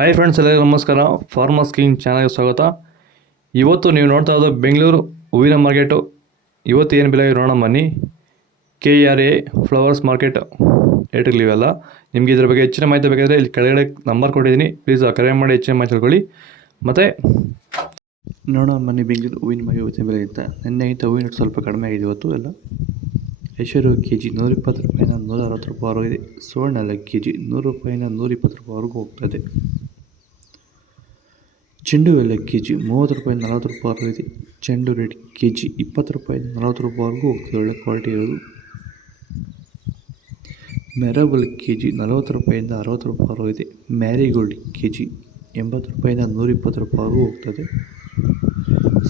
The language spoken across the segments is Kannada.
ಹಾಯ್ ಫ್ರೆಂಡ್ಸ್, ಎಲ್ಲರಿಗೂ ನಮಸ್ಕಾರ. ಫಾರ್ಮರ್ಸ್ ಕಿಂಗ್ ಚಾನಲ್ಗೆ ಸ್ವಾಗತ. ಇವತ್ತು ನೀವು ನೋಡ್ತಾ ಇರೋದು ಬೆಂಗಳೂರು ಹೂವಿನ ಮಾರ್ಕೆಟು. ಇವತ್ತು ಏನು ಬೆಲೆ ನೋಡೋಣ ಬನ್ನಿ. KRA ಫ್ಲವರ್ಸ್ ಮಾರ್ಕೆಟ್ ರೇಟ್ಗಳಿವೆಲ್ಲ. ನಿಮಗೆ ಇದ್ರ ಬಗ್ಗೆ ಹೆಚ್ಚಿನ ಮಾಹಿತಿ ಬೇಕಾದರೆ ಇಲ್ಲಿ ಕೆಳಗಡೆ ನಂಬರ್ ಕೊಟ್ಟಿದ್ದೀನಿ, ಪ್ಲೀಸ್ ಕರೆ ಮಾಡಿ ಹೆಚ್ಚಿನ ಮಾಹಿತಿ ತಿಳ್ಕೊಳ್ಳಿ. ಮತ್ತು ನೋಡೋಣ ಬನ್ನಿ ಬೆಂಗಳೂರು ಹೂವಿನ ಮಾರ್ಕೆಟ್ ಇವತ್ತಿನ ಬೆಲೆ ಇರುತ್ತೆ. ನಿನ್ನೆಗಿಂತ ಹೂವಿನ ರೇಟ್ ಸ್ವಲ್ಪ ಕಡಿಮೆ ಆಗಿದೆ ಇವತ್ತು ಎಲ್ಲ. ಐಶ್ವರ್ಯ KG 120 ರೂಪಾಯಿನ 160 ರೂಪಾಯಿವರೆಗಿದೆ. ಸುವರ್ಣ ಎಲ್ಲ KG 100 ರೂಪಾಯಿನ 120 ರೂಪಾಯಿವರೆಗೂ ಹೋಗ್ತದೆ. ಚೆಂಡು ಎಲ್ಲ KG 30 ರೂಪಾಯಿಂದ 40 ರೂಪಾಯಿವರೆಗಿದೆ. ಚೆಂಡು ರೇಟ್ KG 20 ರೂಪಾಯಿಂದ 40 ರೂಪಾಯಿವರೆಗೂ ಹೋಗ್ತದೆ, ಒಳ್ಳೆ ಕ್ವಾಲಿಟಿ ಇರೋದು. ಮೆರಬಲ್ KG 40 ರೂಪಾಯಿಂದ 60 ರೂಪಾಯಿವರೆಗಿದೆ. ಮ್ಯಾರಿಗೋಲ್ಡ್ KG 80 ರೂಪಾಯಿಂದ 120 ರೂಪಾಯಿವರೆಗೂ ಹೋಗ್ತದೆ.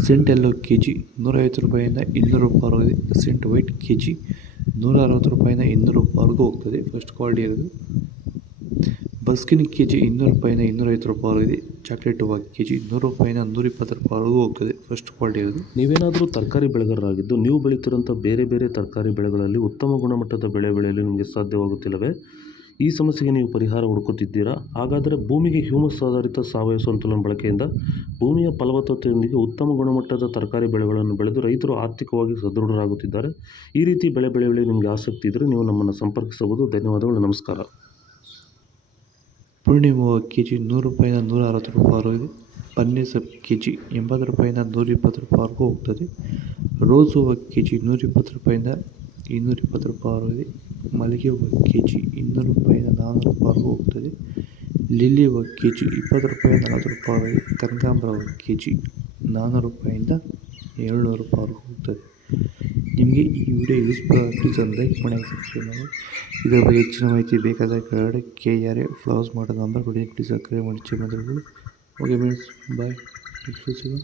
ಸೆಂಟ್ ಎಲ್ಲೋ KG 150 ರೂಪಾಯಿಂದ 200 ರೂಪಾಯಿವರೆಗಿದೆ. ಸೆಂಟ್ ವೈಟ್ KG 160 ರೂಪಾಯಿಂದ 200 ರೂಪಾಯಿವರೆಗೂ ಹೋಗ್ತದೆ, ಫಸ್ಟ್ ಕ್ವಾಲಿಟಿ ಇರೋದು. ಬಸ್ಕಿನ್ KG 200 ರೂಪಾಯಿಂದ 250 ರೂಪಾಯಿವರೆಗಿದೆ. ಚಾಕ್ಲೇಟ್ ಹೂವು KG 100 ರೂಪಾಯಿಂದ 120 ರೂಪಾಯಿವರೆಗೂ ಹೋಗ್ತದೆ, ಫಸ್ಟ್ ಕ್ವಾಲಿಟಿ ಇರೋದು. ನೀವೇನಾದರೂ ತರಕಾರಿ ಬೆಳೆಗಾರರಾಗಿದ್ದು ನೀವು ಬೆಳೀತಿರೋಂಥ ಬೇರೆ ಬೇರೆ ತರಕಾರಿ ಬೆಳೆಗಳಲ್ಲಿ ಉತ್ತಮ ಗುಣಮಟ್ಟದ ಬೆಳೆ ಬೆಳೆಯಲು ನಿಮಗೆ ಸಾಧ್ಯವಾಗುತ್ತಿಲ್ಲವೇ? ಈ ಸಮಸ್ಯೆಗೆ ನೀವು ಪರಿಹಾರ ಹುಡುಕುತ್ತಿದ್ದೀರಾ? ಹಾಗಾದರೆ ಭೂಮಿಗೆ ಹ್ಯೂಮಸ್ ಆಧಾರಿತ ಸಾವಯವ ಸಂತುಲನ ಬಳಕೆಯಿಂದ ಭೂಮಿಯ ಫಲವತ್ತತೆಯೊಂದಿಗೆ ಉತ್ತಮ ಗುಣಮಟ್ಟದ ತರಕಾರಿ ಬೆಳೆಗಳನ್ನು ಬೆಳೆದು ರೈತರು ಆರ್ಥಿಕವಾಗಿ ಸದೃಢರಾಗುತ್ತಿದ್ದಾರೆ. ಈ ರೀತಿ ಬೆಳೆ ಬೆಳೆಯಲು ನಿಮಗೆ ಆಸಕ್ತಿ ಇದ್ದರೆ ನೀವು ನಮ್ಮನ್ನು ಸಂಪರ್ಕಿಸಬಹುದು. ಧನ್ಯವಾದಗಳು, ನಮಸ್ಕಾರ. ಪೂರ್ಣಿಮಾ ಹೂವು KG 100 ರೂಪಾಯಿಂದ 160 ರೂಪಾಯಿವರೆಗಿದೆ. ಪನ್ನೀರ್ ಸೊಪ್ಪು KG 80 ರೂಪಾಯಿಂದ 120 ರೂಪಾಯಿವರೆಗೂ ಹೋಗ್ತದೆ. ರೋಸ್ ಹೂವು KG 120 ರೂಪಾಯಿಂದ 220 ರೂಪಾಯಿವರೆಗಿದೆ. ಮಲ್ಲಿಗೆ ಹೂವು KG 200 ರೂಪಾಯಿಂದ 400 ರೂಪಾಯಿವರೆಗೂ ಹೋಗ್ತದೆ. ಲಿಲ್ಲಿ ಹೂವು KG 20 ರೂಪಾಯಿಂದ 40 ರೂಪಾಯಿವರೆಗಿದೆ. ಕನಕಾಂಬರ ಹೂವು KG 400 ರೂಪಾಯಿಂದ 700 ರೂಪಾಯಿವರೆಗೂ ಹೋಗ್ತದೆ. ನಿಮಗೆ ಈ ವಿಡಿಯೋ ಯೂಸ್ಫುಲ್ ಆದರೆ ಪ್ಲೀಸ್ ಒಂದು ಲೈಕ್ ಮಾಡಿ, ಸಬ್ಸ್ಕ್ರೈಬ್ ಮಾಡಿ. ಇದರ ಬಗ್ಗೆ ಹೆಚ್ಚಿನ ಮಾಹಿತಿ ಬೇಕಾದರೆ ಕೆಳಗಡೆ KRA ಫ್ಲವರ್ಸ್ ಮಾಡೋ ನಂಬರ್ ಕೊಡಿ, ಪ್ಲೀಸ್ ಕರೆ ಮಾಡಿ. ಓಕೆ ಫ್ರೆಂಡ್ಸ್, ಬಾಯ್. ನೆಕ್ಸ್ಟ್ ಸಿಗೋಣ.